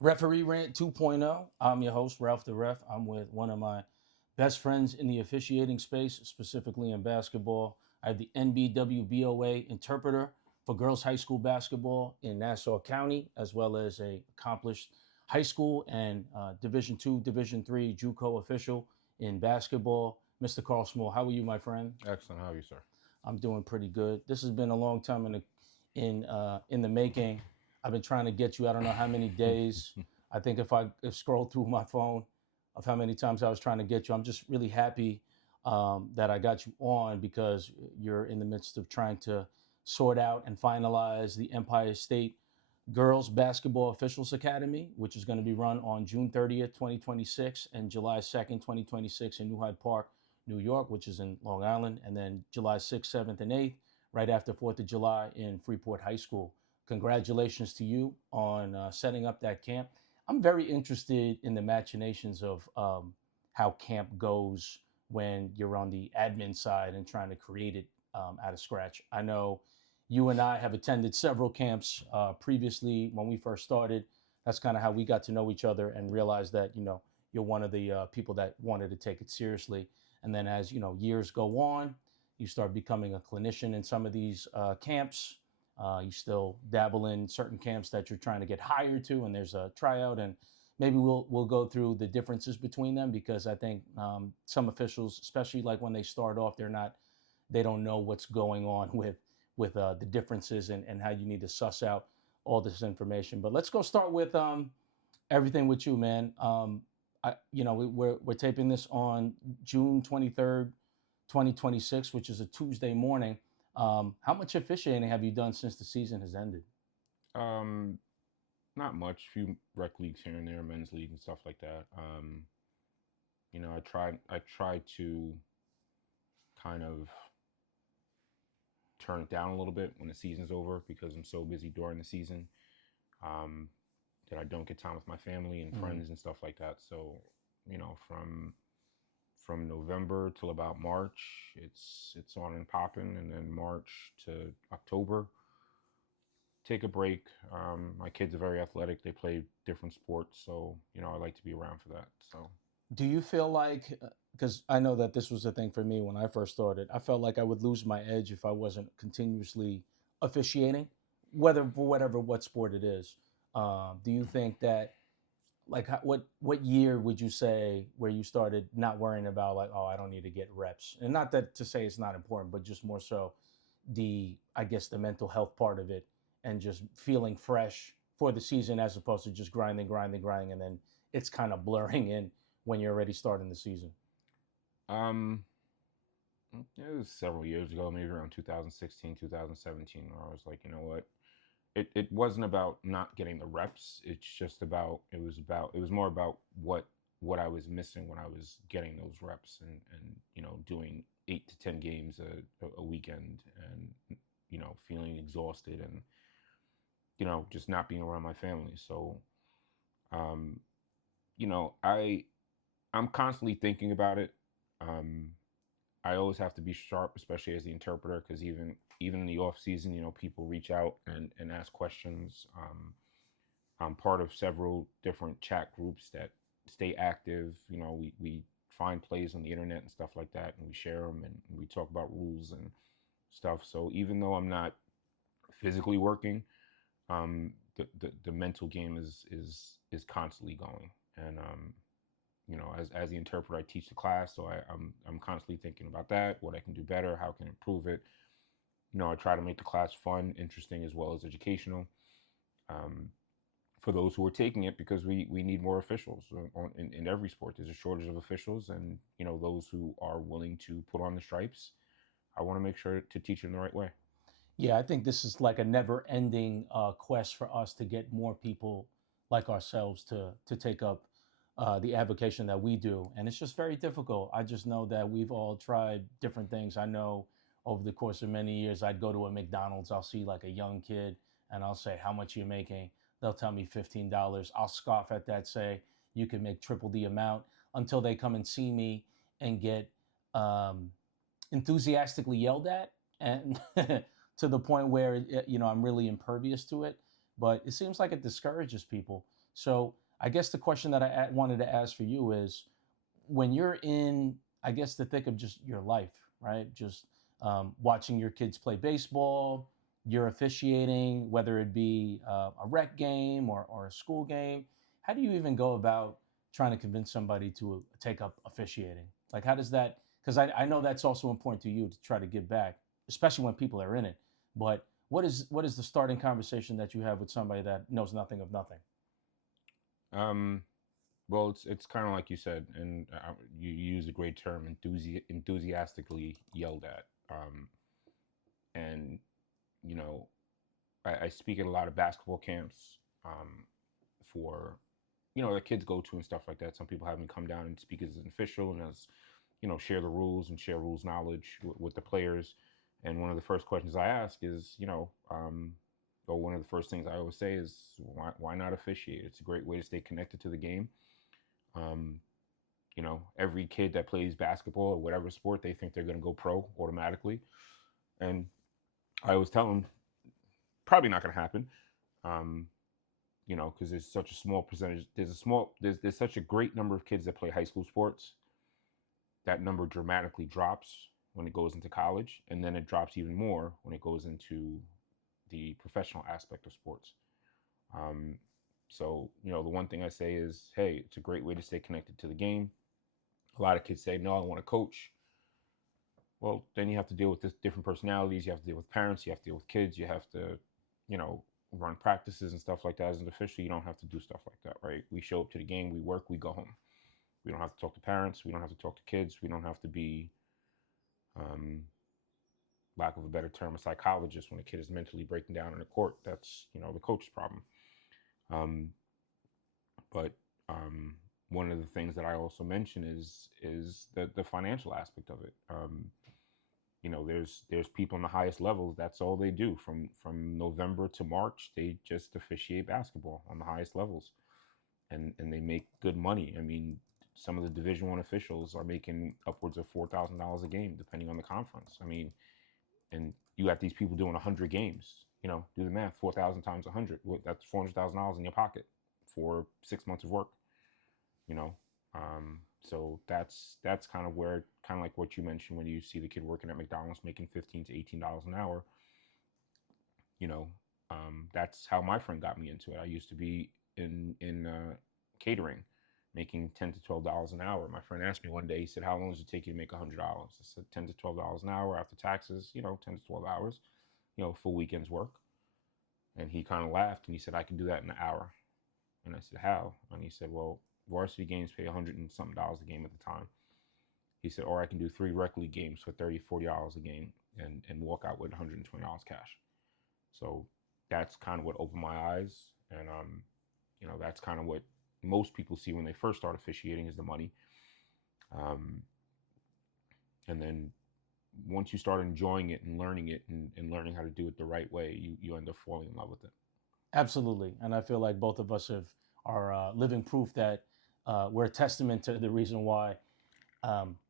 Referee Rant 2.0. I'm your host, Ralph the Ref. I'm with one of my best friends in the officiating space, specifically in basketball. I have the NBWBOA interpreter for girls high school basketball in Nassau County, as well as a accomplished high school and Division II, Division III JUCO official in basketball. Mr. Carl Small, how are you, my friend? Excellent. How are you, sir? I'm doing pretty good. This has been a long time in the making. I've been trying to get you. I don't know how many days. I think if scroll through my phone of how many times I was trying to get you, I'm just really happy that I got you on because you're in the midst of trying to sort out and finalize the Empire State Girls Basketball Officials Academy, which is going to be run on June 30th, 2026, and July 2nd, 2026, in New Hyde Park, New York, which is in Long Island, and then July 6th, 7th, and 8th, right after 4th of July in Freeport High School. Congratulations to you on setting up that camp. I'm very interested in the machinations of how camp goes when you're on the admin side and trying to create it out of scratch. I know you and I have attended several camps previously when we first started. That's kind of how we got to know each other and realized that you're one of the people that wanted to take it seriously. And then as years go on, you start becoming a clinician in some of these camps. You still dabble in certain camps that you're trying to get hired to, and there's a tryout. And maybe we'll go through the differences between them because I think some officials, especially like when they start off, they don't know what's going on with the differences and how you need to suss out all this information. But let's go start with everything with you, man. We're taping this on June 23rd, 2026, which is a Tuesday morning. How much officiating have you done since the season has ended? Um, Not much. Few rec leagues here and there, men's league and stuff like that. I try to kind of turn it down a little bit when the season's over because I'm so busy during the season um, that I don't get time with my family and Mm. friends and stuff like that. So, from November till about March, it's on and popping, and then March to October, take a break. My kids are very athletic. They play different sports, so I like to be around for that. So Do you feel like, because I know that this was a thing for me when I first started, I felt like I would lose my edge if I wasn't continuously officiating, whether for what sport it is. Do you think that, like, what year would you say where you started not worrying about, like, oh, I don't need to get reps, and not that to say it's not important, but just more so I guess the mental health part of it, and just feeling fresh for the season as opposed to just grinding, and then it's kind of blurring in when you're already starting the season. um, it was several years ago, maybe around 2016, 2017, where I was like, you know what? It wasn't about not getting the reps. It was more about what I was missing when I was getting those reps and doing 8 to 10 games a weekend and feeling exhausted and just not being around my family. So um, I'm constantly thinking about it. Um, I always have to be sharp, especially as the interpreter, because even in the off season, people reach out and ask questions. I'm part of several different chat groups that stay active. We find plays on the internet and stuff like that, and we share them and we talk about rules and stuff. So even though I'm not physically working, the mental game is constantly going. And as the interpreter, I teach the class, so I'm constantly thinking about that, what I can do better, how I can improve it. I try to make the class fun, interesting, as well as educational um, for those who are taking it, because we need more officials in every sport. There's a shortage of officials, and those who are willing to put on the stripes. I want to make sure to teach them the right way. Yeah, I think this is like a never-ending quest for us to get more people like ourselves to take up the avocation that we do, and it's just very difficult. I just know that we've all tried different things. I know over the course of many years, I'd go to a McDonald's, I'll see like a young kid, and I'll say, "How much are you making?" They'll tell me $15. I'll scoff at that, say, "You can make triple the amount," until they come and see me and get um, enthusiastically yelled at, and to the point where I'm really impervious to it. But it seems like it discourages people. So I guess the question that I wanted to ask for you is, when you're in, I guess, the thick of just your life, right? Just watching your kids play baseball, you're officiating, whether it be a rec game or a school game. How do you even go about trying to convince somebody to take up officiating? Like, how does that? Because I know that's also important to you to try to give back, especially when people are in it. But what is the starting conversation that you have with somebody that knows nothing of nothing? Um, well, it's kind of like you said, and you use a great term, enthusiastically yelled at. And you know, I speak at a lot of basketball camps for the kids go to and stuff like that. Some people have me come down and speak as an official and as share the rules and share rules knowledge with the players. And one of the first questions I ask is, or one of the first things I always say is, why not officiate? It's a great way to stay connected to the game. Um, every kid that plays basketball or whatever sport, they think they're going to go pro automatically. And I always tell them, probably not going to happen. Um, because there's such a small percentage. There's such a great number of kids that play high school sports. That number dramatically drops when it goes into college, and then it drops even more when it goes into the professional aspect of sports. Um, so, the one thing I say is, hey, it's a great way to stay connected to the game. A lot of kids say, no, I want to coach. Well, then you have to deal with this different personalities. You have to deal with parents. You have to deal with kids. You have to, you know, run practices and stuff like that. As an official, you don't have to do stuff like that, right? We show up to the game, we work, we go home. We don't have to talk to parents. We don't have to talk to kids. We don't have to be, um, lack of a better term, a psychologist when a kid is mentally breaking down in the court. That's the coach's problem. Um, but one of the things that I also mention is the financial aspect of it. There's people in the highest levels. That's all they do from November to March. They just officiate basketball on the highest levels, and they make good money. I mean, some of the Division I officials are making upwards of $4,000 a game, depending on the conference. I mean, and you got these people doing 100 games. Do the math: 4,000 times 100. That's $400,000 in your pocket for 6 months of work. You know, so that's kind of where, kind of like what you mentioned, when you see the kid working at McDonald's making $15 to $18 an hour. You know, that's how my friend got me into it. I used to be in catering, making $10 to $12 an hour. My friend asked me one day. He said, "How long does it take you to make $100?" I said, $10 to $12 an hour after taxes. 10 to 12 hours. Full weekend's work. And he kind of laughed and he said, "I can do that in an hour." And I said, "How?" And he said, "Well, varsity games pay 100 and something dollars a game at the time." He said, "Or I can do 3 rec league games for $30, $40 a game and walk out with $120 cash." So that's kind of what opened my eyes. And, that's kind of what most people see when they first start officiating, is the money. Um, and then once you start enjoying it and learning it, and learning how to do it the right way, you end up falling in love with it. Absolutely, and I feel like both of us are living proof that we're a testament to the reason why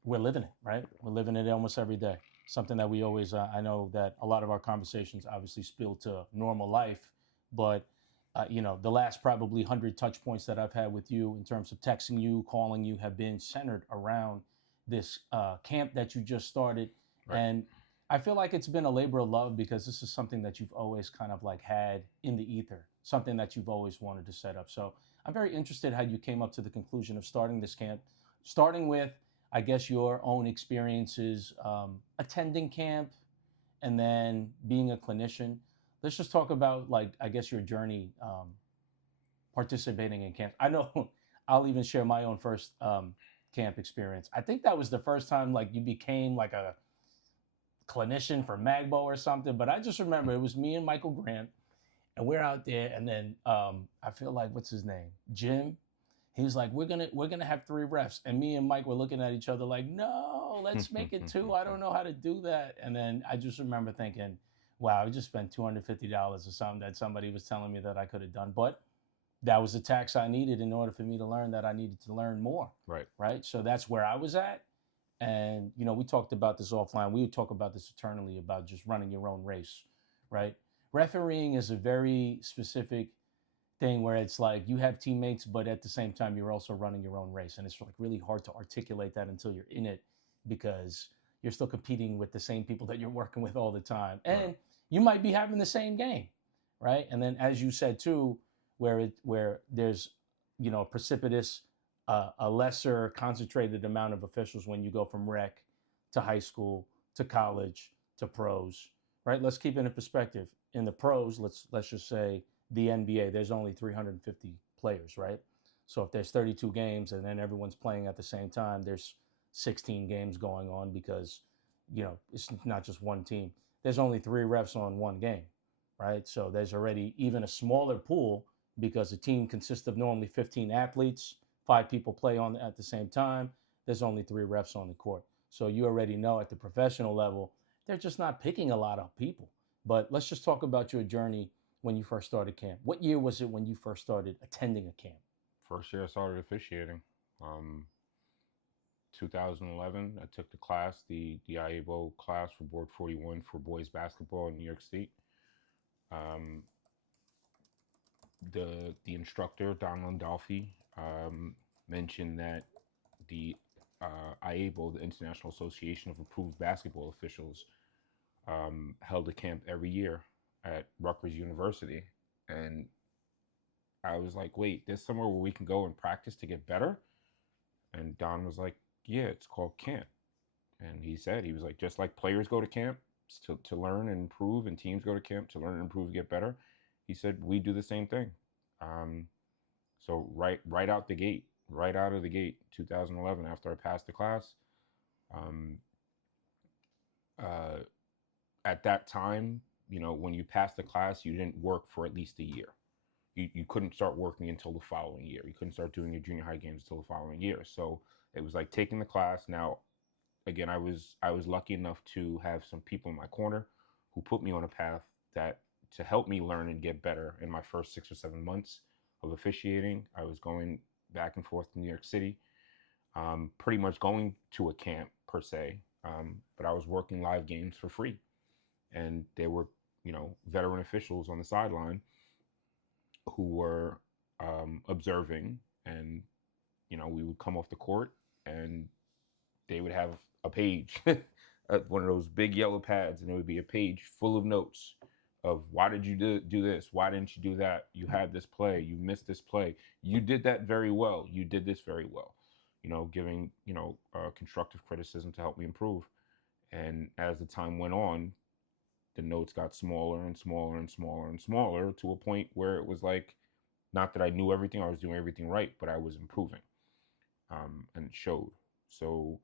we're living it. Right, we're living it almost every day. Something that we always, I know that a lot of our conversations obviously spill to normal life, but the last probably 100 touch points that I've had with you in terms of texting you, calling you, have been centered around this camp that you just started. Right. And I feel like it's been a labor of love, because this is something that you've always kind of like had in the ether, something that you've always wanted to set up. So I'm very interested how you came up to the conclusion of starting this camp, starting with, I guess, your own experiences attending camp and then being a clinician. Let's just talk about, like, I guess, your journey participating in camps. I know I'll even share my own first camp experience. I think that was the first time like you became like a clinician for Magbo or something. But I just remember it was me and Michael Grant, and we're out there, and then I feel like, what's his name, Jim. He was like, we're gonna have 3 refs, and me and Mike were looking at each other like, no, let's make it 2. I don't know how to do that. And then I just remember thinking, wow, I just spent $250 or something that somebody was telling me that I could have done. But that was the tax I needed in order for me to learn that I needed to learn more. Right. Right. So that's where I was at. And, we talked about this offline. We would talk about this eternally, about just running your own race. Right. Refereeing is a very specific thing where it's like you have teammates, but at the same time you're also running your own race, and it's like really hard to articulate that until you're in it, because you're still competing with the same people that you're working with all the time, Right. and you might be having the same game, right? And then, as you said too, where there's a precipitous, a lesser concentrated amount of officials when you go from rec to high school to college to pros, right? Let's keep it in perspective. In the pros, let's just say the NBA, there's only 350 players, right? So if there's 32 games and then everyone's playing at the same time, there's 16 games going on, because it's not just one team. There's only 3 refs on one game, right? So there's already even a smaller pool, because a team consists of normally 15 athletes, 5 people play on at the same time. There's only 3 refs on the court. So you already know at the professional level, they're just not picking a lot of people. But let's just talk about your journey when you first started camp. What year was it when you first started attending a camp? First year I started officiating. Um, 2011, I took the class, the IABO class for Board 41 for boys basketball in New York State. Um, the instructor Don Landolfi mentioned that the IABO, the International Association of Approved Basketball Officials, held a camp every year at Rutgers University, and I was like, "Wait, there's somewhere where we can go and practice to get better?" And Don was like, "Yeah, it's called camp." And he was like, just like players go to camp to learn and improve, and teams go to camp to learn and improve, get better. He said we do the same thing. Um, so right out the gate, right out of the gate, 2011, after I passed the class, um, uh, at that time, when you passed the class, you didn't work for at least a year. You couldn't start working until the following year. You couldn't start doing your junior high games until the following year. So it was like taking the class. Now, again, I was lucky enough to have some people in my corner who put me on a path that to help me learn and get better. In my first 6 or 7 months of officiating, I was going back and forth to New York City, pretty much going to a camp per se, but I was working live games for free, and there were veteran officials on the sideline who were observing, and we would come off the court, and they would have a page, one of those big yellow pads, and it would be a page full of notes of why did you do this? Why didn't you do that? You had this play. You missed this play. You did that very well. You did this very well. Giving constructive criticism to help me improve. And as the time went on, the notes got smaller and smaller and smaller and smaller, to a point where it was like, not that I knew everything, I was doing everything right, but I was improving, and it showed. So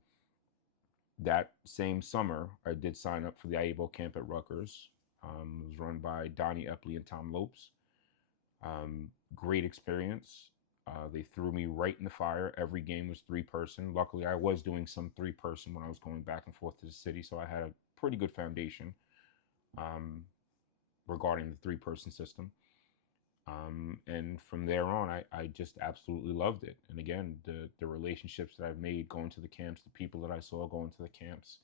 that same summer, I did sign up for the IABO camp at Rutgers. It was run by Donnie Epley and Tom Lopes. Great experience. They threw me right in the fire. Every game was 3-person. Luckily, I was doing some 3-person when I was going back and forth to the city, so I had a pretty good foundation um, regarding the 3-person system. And from there on, I just absolutely loved it. And again, the relationships that I've made going to the camps, the people that I saw going to the camps,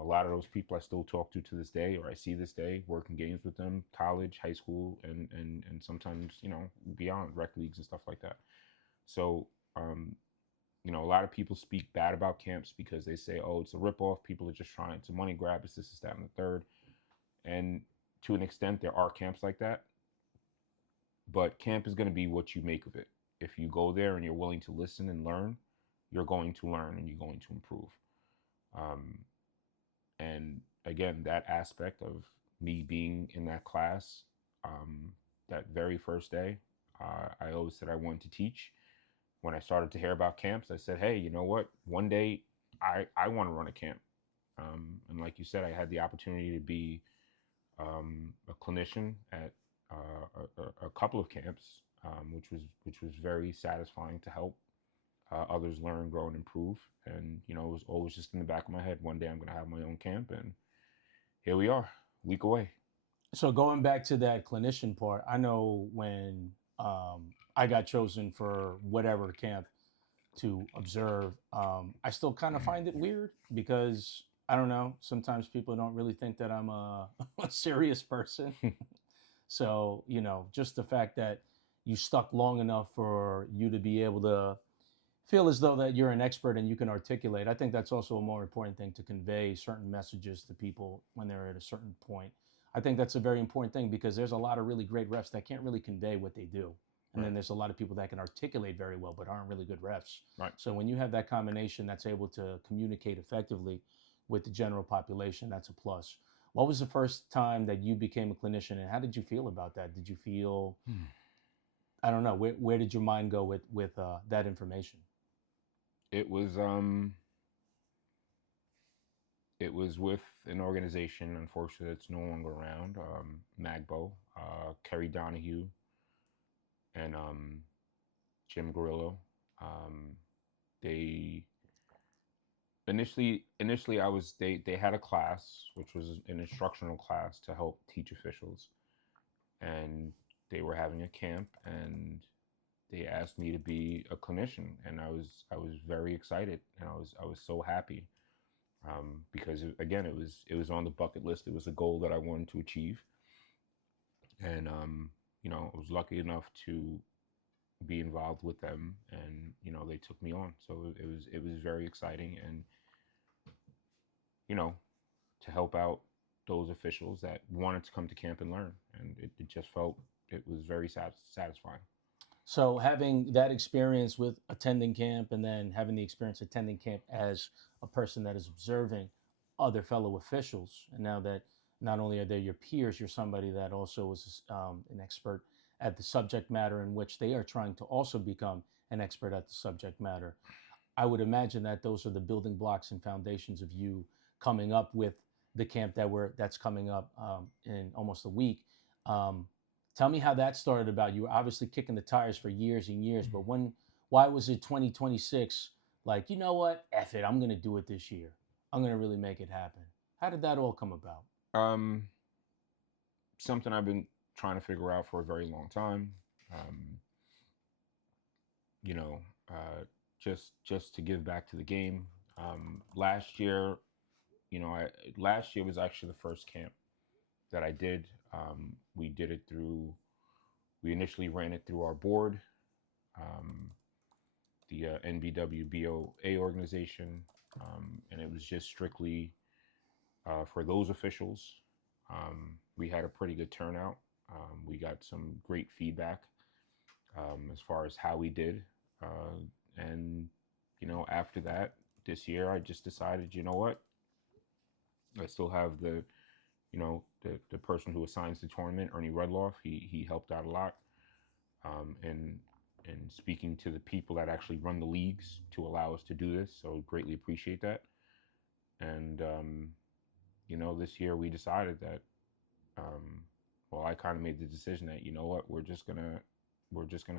a lot of those people I still talk to this day, or I see this day, working games with them, college, high school, and sometimes beyond rec leagues and stuff like that. So a lot of people speak bad about camps because they say, oh, it's a ripoff. People are just trying to money grab. It's this, that, and the third. And to an extent, there are camps like that. But camp is going to be what you make of it. If you go there and you're willing to listen and learn, you're going to learn and you're going to improve. Um, and again, that aspect of me being in that class, that very first day, I always said I wanted to teach. When I started to hear about camps, I said, hey, you know what? One day I want to run a camp. And like you said, I had the opportunity to be a clinician at a couple of camps, which was very satisfying to help others learn, grow, and improve. And it was always just in the back of my head, one day I'm going to have my own camp, and here we are, week away. So going back to that clinician part, I know when I got chosen for whatever camp to observe, I still kind of find it weird, because I don't know. Sometimes people don't really think that I'm a, a serious person. So just the fact that you stuck long enough for you to be able to feel as though that you're an expert and you can articulate. I think that's also a more important thing, to convey certain messages to people when they're at a certain point. I think that's a very important thing, because there's a lot of really great refs that can't really convey what they do. And then Right. there's a lot of people that can articulate very well but aren't really good refs. Right. So when you have that combination that's able to communicate effectively with the general population, that's a plus. What was the first time that you became a clinician, and how did you feel about that? Did you feel, I don't know, where did your mind go with that information? It was it was with an organization, unfortunately, that's no longer around. Magbo, Kerry Donahue, and Jim Grillo. Um, they initially I was they had a class which was an instructional class to help teach officials, and they were having a camp, and they asked me to be a clinician, and I was very excited, and I was so happy, because again, it was on the bucket list. It was a goal that I wanted to achieve, and I was lucky enough to be involved with them, and they took me on. So it was very exciting, and you know to help out those officials that wanted to come to camp and learn, and it just felt it was very satisfying. So having that experience with attending camp, and then having the experience attending camp as a person that is observing other fellow officials, and now that not only are they your peers, you're somebody that also is an expert at the subject matter in which they are trying to also become an expert at the subject matter. I would imagine that those are the building blocks and foundations of you coming up with the camp that's coming up in almost a week. Um, Tell me how that started about. You were obviously kicking the tires for years and years, but why was it 2026? Like, you know what? F it. I'm going to do it this year. I'm going to really make it happen. How did that all come about? Um, Something I've been trying to figure out for a very long time. Um, you know, just to give back to the game. Last year, last year was actually the first camp that I did. We did it through. We initially ran it through our board, um, the NBWBOA organization, and it was just strictly for those officials. We had a pretty good turnout. We got some great feedback as far as how we did. And, after that, this year, I just decided, you know what? I still have the person who assigns the tournament, Ernie Rudloff. He helped out a lot, in speaking to the people that actually run the leagues to allow us to do this. So greatly appreciate that. And this year we decided that, well, I kind of made the decision that, you know what, we're just gonna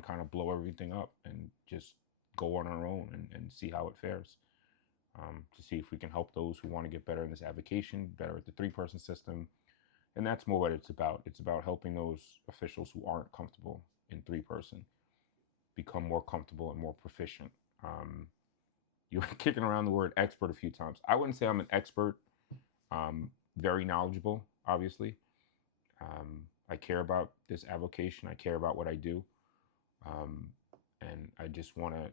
kind of blow everything up and just go on our own, and see how it fares. To see if we can help those who want to get better in this avocation, better at the three-person system. And that's more what it's about. It's about helping those officials who aren't comfortable in three-person become more comfortable and more proficient. You were kicking around the word expert a few times. I wouldn't say I'm an expert. Very knowledgeable, obviously. I care about this avocation. I care about what I do. Um, and I just want to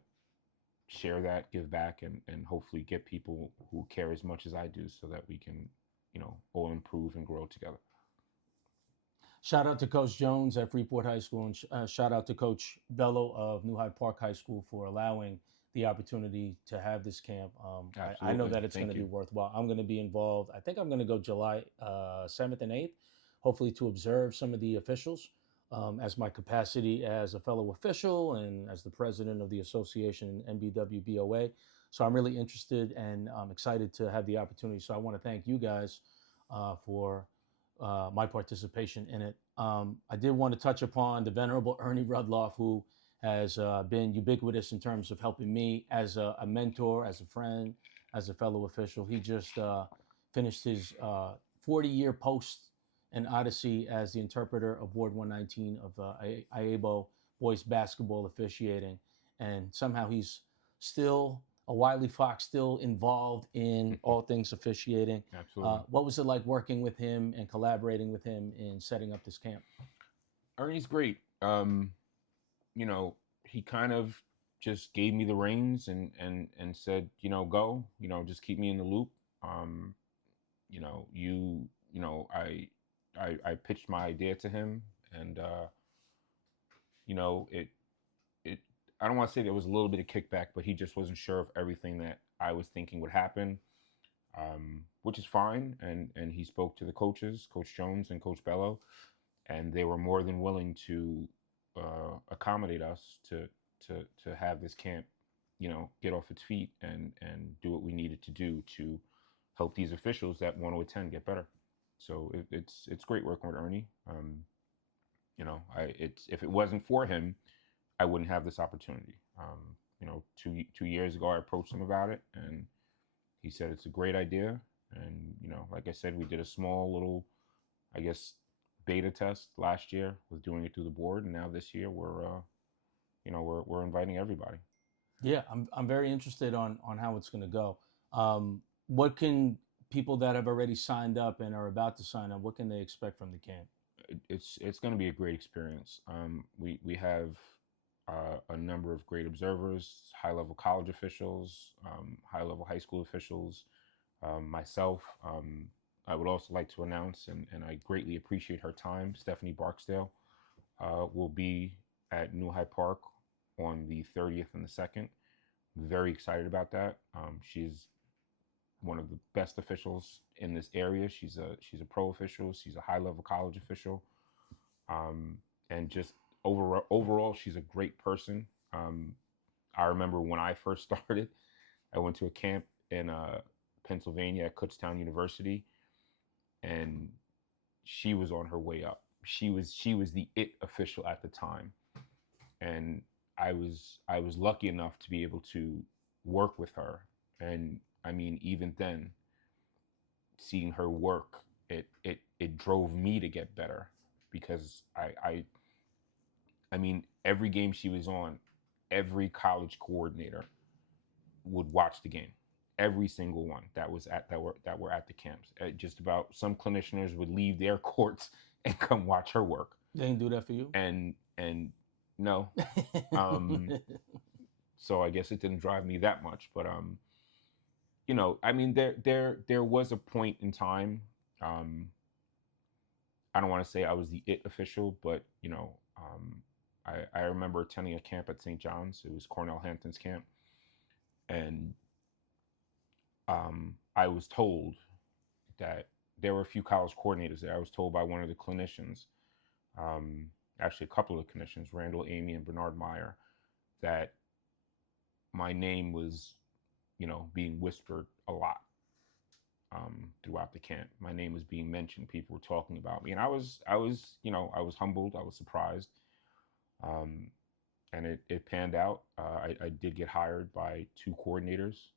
share that, give back, and hopefully get people who care as much as I do, so that we can, all improve and grow together. Shout out to Coach Jones at Freeport High School, and shout out to Coach Bello of New Hyde Park High School for allowing the opportunity to have this camp. I know Absolutely. that it's going Thank to be you. worthwhile. I'm going to be involved. I think I'm going to go July 7th and 8th, hopefully to observe some of the officials, as my capacity as a fellow official and as the president of the association NBWBOA. So I'm really interested and excited to have the opportunity. So I want to thank you guys for my participation in it. I did want to touch upon the venerable Ernie Rudloff, who has been ubiquitous in terms of helping me as a mentor, as a friend, as a fellow official. He just finished his 40-year post and odyssey as the interpreter of Ward 119 of IABO boys basketball officiating. And somehow he's still a wily fox, still involved in all things officiating. Absolutely. What was it like working with him and collaborating with him in setting up this camp? Ernie's great. he kind of just gave me the reins and said, go, just keep me in the loop. Um, I pitched my idea to him, and it it I don't want to say there was a little bit of kickback, but he just wasn't sure if everything that I was thinking would happen, which is fine. And he spoke to the coaches, Coach Jones and Coach Bello, and they were more than willing to accommodate us to have this camp, get off its feet and do what we needed to do to help these officials that want to attend get better. So it's great working with Ernie. If it wasn't for him, I wouldn't have this opportunity. 2 years ago, I approached him about it, and he said it's a great idea. And like I said, we did a small little, I guess, beta test last year with doing it through the board, and now this year we're inviting everybody. Yeah, I'm very interested on how it's going to go. What can people that have already signed up and are about to sign up, what can they expect from the camp? It's going to be a great experience. We have a number of great observers, high level college officials, high level high school officials, myself. I would also like to announce, and I greatly appreciate her time, Stephanie Barksdale will be at New High Park on the 30th and the 2nd. Very excited about that. She's one of the best officials in this area. She's a pro official. She's a high level college official, and just overall, she's a great person. I remember when I first started, I went to a camp in Pennsylvania at Kutztown University, and she was on her way up. She was the it official at the time, and I was lucky enough to be able to work with her. And I mean, even then, seeing her work, it drove me to get better, because I mean, every game she was on, every college coordinator would watch the game. Every single one that were at the camps. Just about some clinicians would leave their courts and come watch her work. They didn't do that for you? And no, um, so I guess it didn't drive me that much. But I mean, there was a point in time. Um, I don't want to say I was the it official, but I remember attending a camp at St. John's. It was Cornell Hampton's camp, and I was told that there were a few college coordinators there. I was told by one of the clinicians, um, actually a couple of clinicians, Randall Amy and Bernard Meyer, that my name was, being whispered a lot throughout the camp. My name was being mentioned. People were talking about me, and I was humbled. I was surprised, um, and it panned out. I did get hired by two coordinators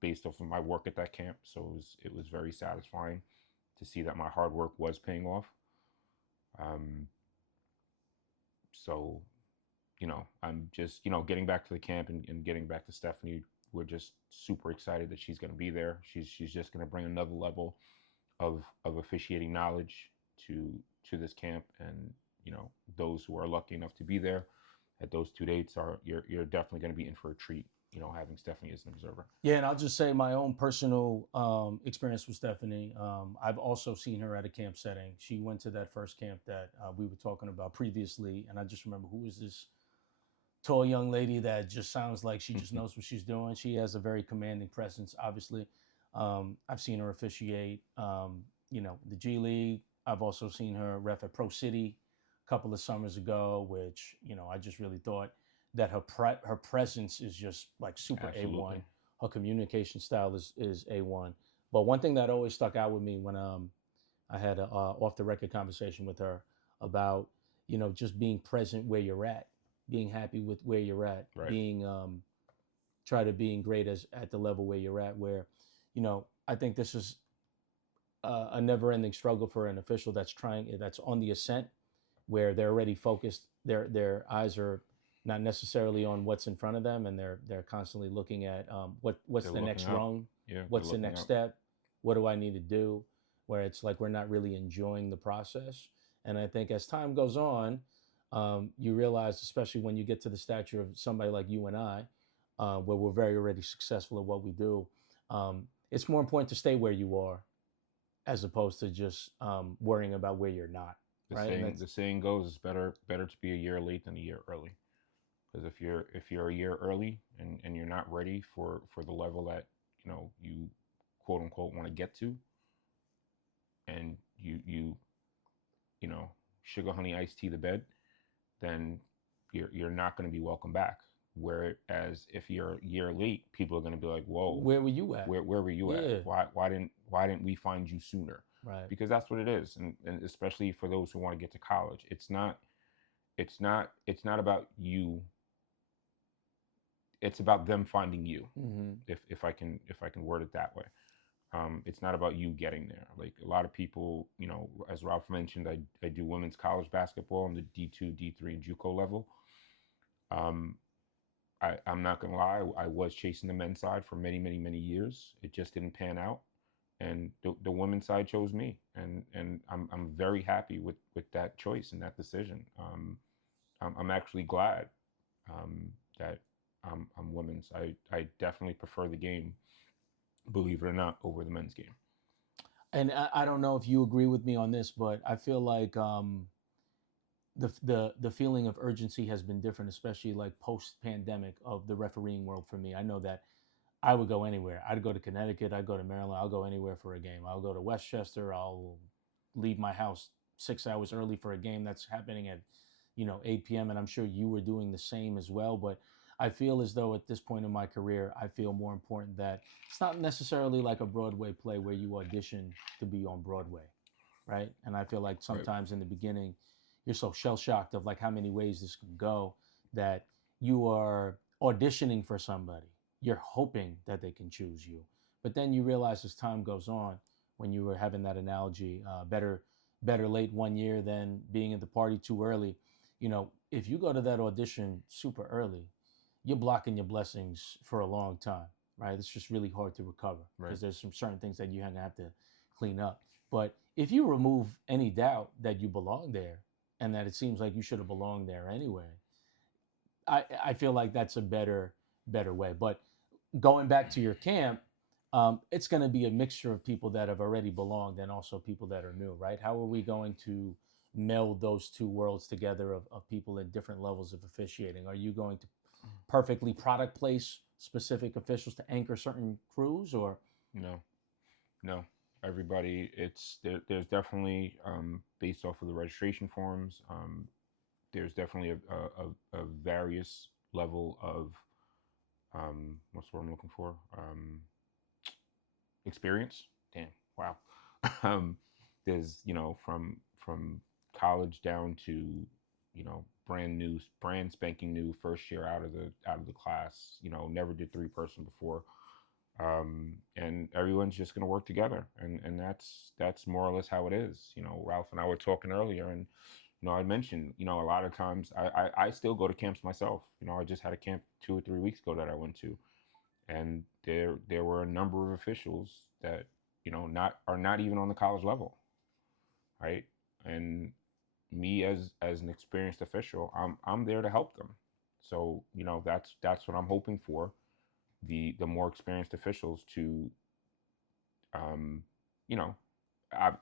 based off of my work at that camp, so it was very satisfying to see that my hard work was paying off. Um, so I'm just getting back to the camp and getting back to Stephanie. We're just super excited that she's going to be there. She's just going to bring another level of officiating knowledge to this camp, and those who are lucky enough to be there at those 2 dates you're definitely going to be in for a treat. Having Stephanie as an observer. Yeah, and I'll just say my own personal experience with Stephanie. I've also seen her at a camp setting. She went to that first camp that we were talking about previously, and I just remember, who is this tall young lady that just sounds like she just knows what she's doing. She has a very commanding presence, obviously. I've seen her officiate, the G League. I've also seen her ref at Pro City a couple of summers ago, which, I just really thought that her presence is just like super Absolutely. A1. Her communication style is A1. But one thing that always stuck out with me when I had a off the record conversation with her about, just being present where you're at, being happy with where you're at, Right. being try to being great as at the level where you're at. Where, I think this is a never-ending struggle for an official that's on the ascent, where they're already focused. Their eyes are not necessarily on what's in front of them, and they're constantly looking at what's They're the next looking up. rung, Yeah, they're what's the looking next up. step, what do I need to do, where it's like we're not really enjoying the process. And I think as time goes on, You realize, especially when you get to the stature of somebody like you and I, where we're very already successful at what we do, it's more important to stay where you are as opposed to just worrying about where you're not, The right? And saying that's the saying goes, it's better to be a year late than a year early. Because if you're a year early and you're not ready for the level that you quote unquote want to get to, and you sugar honey iced tea the bed, then you're not going to be welcome back. Whereas if you're a year late, people are going to be like, whoa, where were you at? where were you at? Yeah, Why didn't we find you sooner? right. Because that's what it is, and especially for those who want to get to college, it's not about you, it's about them finding you. Hmm. If I can word it that way. It's not about you getting there. Like a lot of people, as Ralph mentioned, I do women's college basketball on the D2, D3, and JUCO level. Um, I'm not gonna lie, I was chasing the men's side for many, many, many years. It just didn't pan out, and the women's side chose me, and I'm very happy with that choice and that decision. I'm actually glad that I'm women's. I definitely prefer the game, believe it or not, over the men's game. And I don't know if you agree with me on this, but I feel like the feeling of urgency has been different, especially like post pandemic of the refereeing world for me. I know that I would go anywhere. I'd go to Connecticut. I'd go to Maryland. I'll go anywhere for a game. I'll go to Westchester. I'll leave my house 6 hours early for a game that's happening at 8 p.m. And I'm sure you were doing the same as well. But I feel as though at this point in my career, I feel more important that it's not necessarily like a Broadway play where you audition to be on Broadway, right? And I feel like Right. sometimes in the beginning, you're so shell shocked of like how many ways this can go that you are auditioning for somebody. You're hoping that they can choose you, but then you realize as time goes on, when you were having that analogy, better late one year than being at the party too early. If you go to that audition super early, you're blocking your blessings for a long time, right? It's just really hard to recover Right. because there's some certain things that you're gonna have to clean up. But if you remove any doubt that you belong there and that it seems like you should have belonged there anyway, I feel like that's a better way. But going back to your camp, it's going to be a mixture of people that have already belonged and also people that are new, right? How are we going to meld those two worlds together of people at different levels of officiating? Are you going to perfectly product place specific officials to anchor certain crews, or No, no. Everybody, there's definitely based off of the registration forms. There's definitely a various level of what's the word I'm looking for? Experience. Damn. Wow. um, there's from college down to brand spanking new first year out of the class. Never did three-person before. And everyone's just going to work together, and that's more or less how it is. Ralph and I were talking earlier, and I mentioned, a lot of times I still go to camps myself. I just had a camp 2 or 3 weeks ago that I went to, and there were a number of officials that not are not even on the college level, right? And me as an experienced official, I'm there to help them. So that's what I'm hoping for, the more experienced officials to um, you know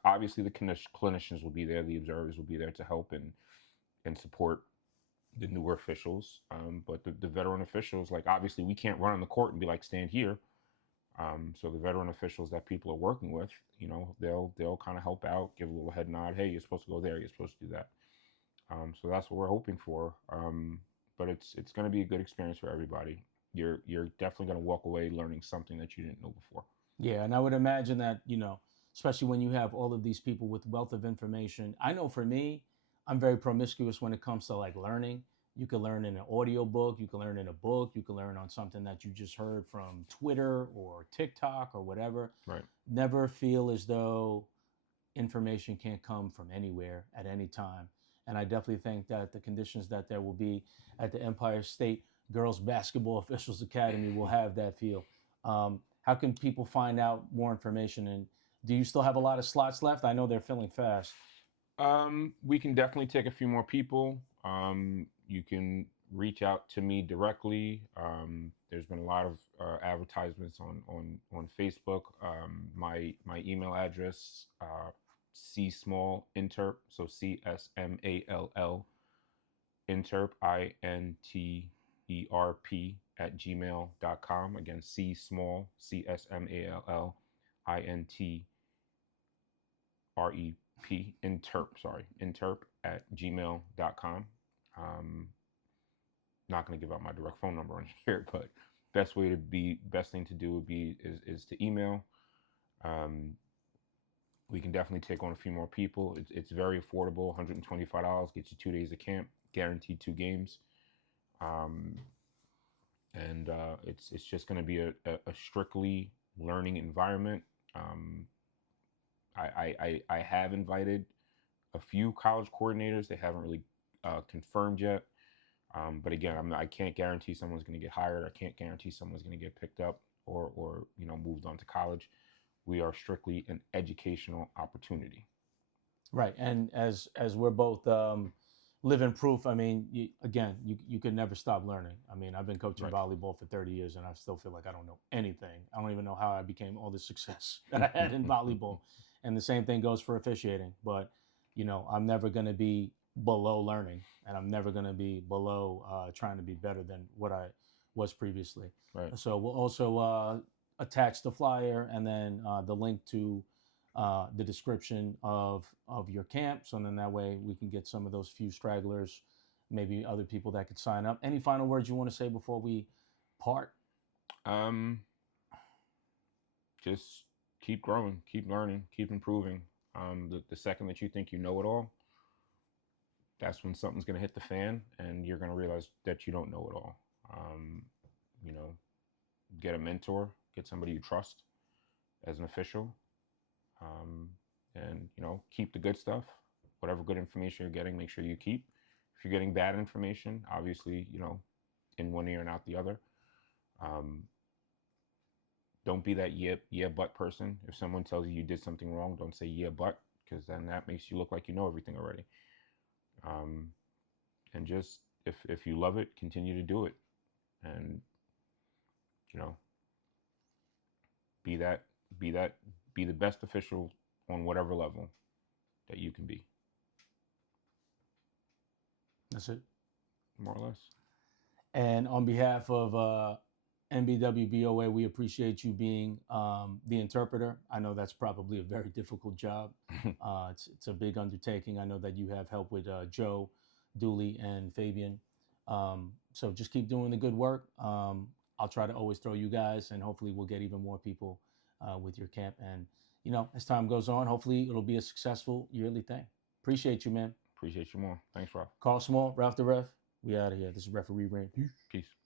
obviously the clinicians will be there, the observers will be there to help and support the newer officials. But the veteran officials, like, obviously we can't run on the court and be like, stand here. So the veteran officials that people are working with, they'll kind of help out, give a little head nod. Hey, you're supposed to go there. You're supposed to do that. So that's what we're hoping for. But it's going to be a good experience for everybody. You're definitely going to walk away learning something that you didn't know before. yeah, and I would imagine that, especially when you have all of these people with wealth of information. I know for me, I'm very promiscuous when it comes to like learning. You can learn in an audio book, you can learn in a book, you can learn on something that you just heard from Twitter or TikTok or whatever. Right. Never feel as though information can't come from anywhere at any time. And I definitely think that the conditions that there will be at the Empire State Girls Basketball Officials Academy will have that feel. How can people find out more information? And do you still have a lot of slots left? I know they're filling fast. We can definitely take a few more people. You can reach out to me directly. There's been a lot of advertisements on Facebook. My email address, C small interp, so CSMALL interp, INTERP at gmail.com. Again, C small, CSMALL INTREP, interp at gmail.com. Not going to give out my direct phone number on here, but best thing to do would be is to email. We can definitely take on a few more people. It's very affordable. $125 gets you 2 days of camp, guaranteed 2 games. And it's just going to be a strictly learning environment. I have invited a few college coordinators. They haven't really confirmed yet. But again, I can't guarantee someone's going to get hired. I can't guarantee someone's going to get picked up or moved on to college. We are strictly an educational opportunity. Right, and as we're both living proof, I mean, you could never stop learning. I mean, I've been coaching volleyball for 30 years, and I still feel like I don't know anything. I don't even know how I became all the success that I had in volleyball. And the same thing goes for officiating. But I'm never going to be below learning, and I'm never going to be below trying to be better than what I was previously. Right. So we'll also attach the flyer and then the link to the description of your camp. So then that way we can get some of those few stragglers, maybe other people that could sign up. Any final words you want to say before we part? Just keep growing, keep learning, keep improving. The second that you think you know it all, that's when something's going to hit the fan and you're going to realize that you don't know it all. Get a mentor, get somebody you trust as an official, and keep the good stuff. Whatever good information you're getting, make sure you keep. If you're getting bad information, obviously, in one ear and out the other. Don't be that yeah but person. If someone tells you did something wrong, don't say yeah but, because then that makes you look like you know everything already. And just if you love it, continue to do it, and be the best official on whatever level that you can be. That's it, more or less. And on behalf of NBWBOA, we appreciate you being the interpreter. I know that's probably a very difficult job. It's a big undertaking. I know that you have help with Joe, Dooley, and Fabian. So just keep doing the good work. I'll try to always throw you guys, and hopefully we'll get even more people with your camp. And, as time goes on, hopefully it'll be a successful yearly thing. Appreciate you, man. Appreciate you more. Thanks, Ralph. Carl Small, Ralph the Ref. We out of here. This is Referee Rant. Peace.